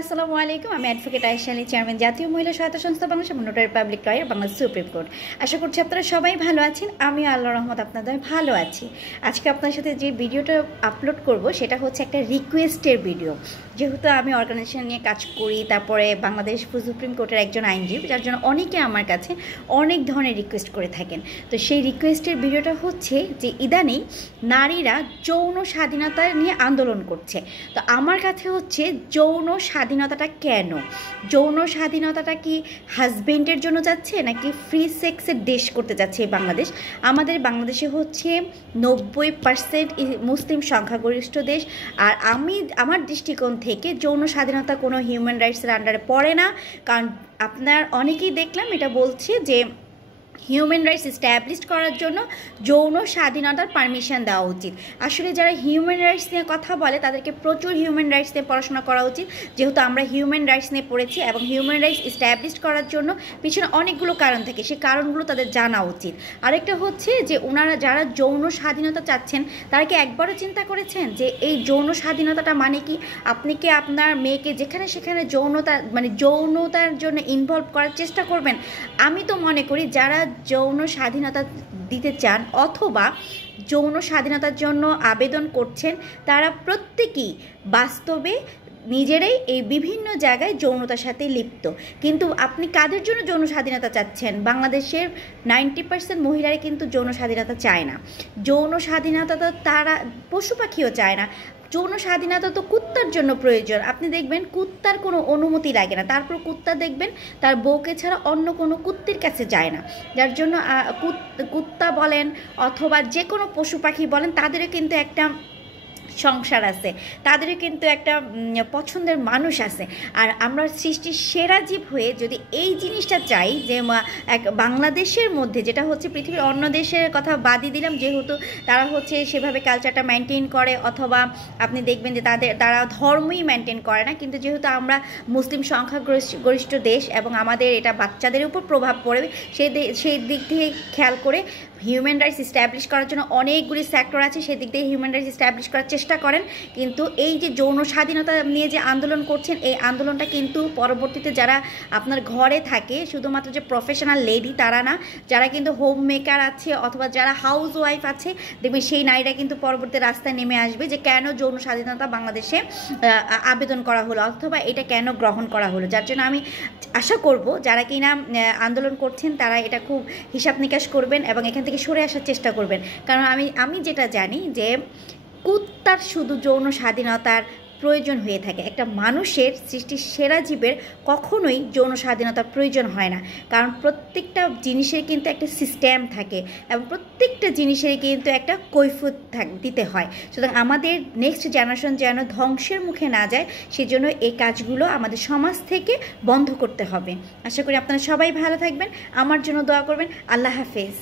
আসসালামু আলাইকুম। আমি অ্যাডভোকেট আয়েশা আলী, চেয়ারম্যান জাতীয় মহিলা সহায়তা সংস্থা বাংলাদেশ এবং notary public lawyer Bangladesh supreme court. আশা করছি আপনারা সবাই ভালো আছেন। আমি আল্লাহর রহমত আপনাদের ভালো আছি। আজকে আপনার সাথে যে ভিডিওটা আপলোড করব সেটা হচ্ছে একটা রিকোয়েস্টের ভিডিও। যেহেতু আমি অর্গানাইজেশন নিয়ে কাজ করি, তারপরে বাংলাদেশ সুপ্রিম কোর্টের একজন আইনজীবী, যার জন্য অনেকে আমার কাছে অনেক ধরনের রিকোয়েস্ট করে থাকেন। তো সেই রিকোয়েস্টের ভিডিওটা হচ্ছে যে ইদানিং নারীরা যৌন স্বাধীনতা নিয়ে আন্দোলন করছে। তো আমার কাছে হচ্ছে যৌন স্বাধীনতাটা কেন, যৌন স্বাধীনতাটা কি হাজবেন্ডের জন্য যাচ্ছে নাকি ফ্রি সেক্সের দেশ করতে যাচ্ছে বাংলাদেশ? আমাদের বাংলাদেশে হচ্ছে 90% মুসলিম সংখ্যাগরিষ্ঠ দেশ। আর আমার দৃষ্টিকোণ থেকে যৌন স্বাধীনতা কোনো হিউম্যান রাইটসের আন্ডারে পড়ে না। কারণ আপনার অনেকেই দেখলাম এটা বলছে যে হিউম্যান রাইটস এস্টাবলিশ করার জন্য যৌন স্বাধীনতার পারমিশন দেওয়া উচিত। আসলে যারা হিউম্যান রাইটস নিয়ে কথা বলে তাদেরকে প্রচুর হিউম্যান রাইটস নিয়ে পড়াশোনা করা উচিত, যেহেতু আমরা হিউম্যান রাইটস নিয়ে পড়েছি। এবং হিউম্যান রাইটস এস্টাবলিশ করার জন্য পিছনে অনেকগুলো কারণ থাকে, সেই কারণগুলো তাদের জানা উচিত। আরেকটা হচ্ছে যে ওনারা যারা যৌন স্বাধীনতা চাচ্ছেন তারা কি একবারও চিন্তা করেছেন যে এই যৌন স্বাধীনতাটা মানে কি? আপনি কি আপনার মেয়েকে যেখানে সেখানে যৌনতার জন্য ইনভলভ করার চেষ্টা করবেন? আমি তো মনে করি যারা যৌন স্বাধীনতা দিতে চান অথবা যৌন স্বাধীনতার জন্য আবেদন করছেন তারা প্রত্যেকেই বাস্তবে নিজেরাই এই বিভিন্ন জায়গায় যৌনতার সাথে লিপ্ত। কিন্তু আপনি কাদের জন্য যৌন স্বাধীনতা চাচ্ছেন? বাংলাদেশের 90% মহিলারা কিন্তু যৌন স্বাধীনতা চায় না। যৌন স্বাধীনতা তো তারা পশু পাখিও চায় না। যৌন স্বাধীনতা তো কুত্তার জন্য প্রয়োজন। আপনি দেখবেন কুত্তার কোনো অনুমতি লাগে না, তারপর কুত্তা দেখবেন তার বউকে ছাড়া অন্য কোনো কুত্তির কাছে যায় না। যার জন্য কুত্তা বলেন অথবা যে কোনো পশু পাখি বলেন, তাদেরও কিন্তু একটা সংসার আছে, তাদেরও কিন্তু একটা পছন্দের মানুষ আছে। আর আমরা সৃষ্টির সেরা জীব হয়ে যদি এই জিনিসটা চাই যে এক বাংলাদেশের মধ্যে, যেটা হচ্ছে পৃথিবীর অন্য দেশের কথা বাদই দিলাম, যেহেতু তারা হচ্ছে সেভাবে কালচারটা মেনটেন করে, অথবা আপনি দেখবেন যে তারা ধর্মই মেনটেন করে না। কিন্তু যেহেতু আমরা মুসলিম সংখ্যাগরিষ্ঠ দেশ এবং আমাদের এটা বাচ্চাদের উপর প্রভাব পড়বে, সেই দিক থেকে খেয়াল করে হিউম্যান রাইটস এস্টাবলিশ করার জন্য অনেকগুলি সেক্টর আছে, সেদিক থেকে হিউম্যান রাইটস এস্টাবলিশ করার চেষ্টা করেন। কিন্তু এই যে যৌন স্বাধীনতা নিয়ে যে আন্দোলন করছেন, এই আন্দোলনটা কিন্তু পরবর্তীতে যারা আপনার ঘরে থাকে, শুধুমাত্র যে প্রফেশনাল লেডি তারা না, যারা কিন্তু হোম মেকার আছে অথবা যারা হাউস ওয়াইফ আছে, দেখবেন সেই নারীরা কিন্তু পরবর্তী রাস্তায় নেমে আসবে যে কেন যৌন স্বাধীনতা বাংলাদেশে আবেদন করা হলো অথবা এটা কেন গ্রহণ করা হলো। যার জন্য আমি আশা করব যারা কিনা আন্দোলন করছেন তারা এটা খুব হিসাব নিকাশ করবেন এবং এখান থেকে সরে আসার চেষ্টা করবেন। কারণ আমি যেটা জানি যে কুত্তার শুধু যৌন স্বাধীনতার প্রয়োজন হয়ে থাকে, একটা মানুষের সৃষ্টির সেরা জীবের কখনোই যৌন স্বাধীনতার প্রয়োজন হয় না। কারণ প্রত্যেকটা জিনিসের কিন্তু একটা সিস্টেম থাকে এবং প্রত্যেকটা জিনিসের কিন্তু একটা কৈফিয়ত দিতে হয়। সুতরাং আমাদের নেক্সট জেনারেশন যেন ধ্বংসের মুখে না যায়, সেজন্য এই কাজগুলো আমাদের সমাজ থেকে বন্ধ করতে হবে। আশা করি আপনারা সবাই ভালো থাকবেন, আমার জন্য দোয়া করবেন। আল্লাহ হাফেজ।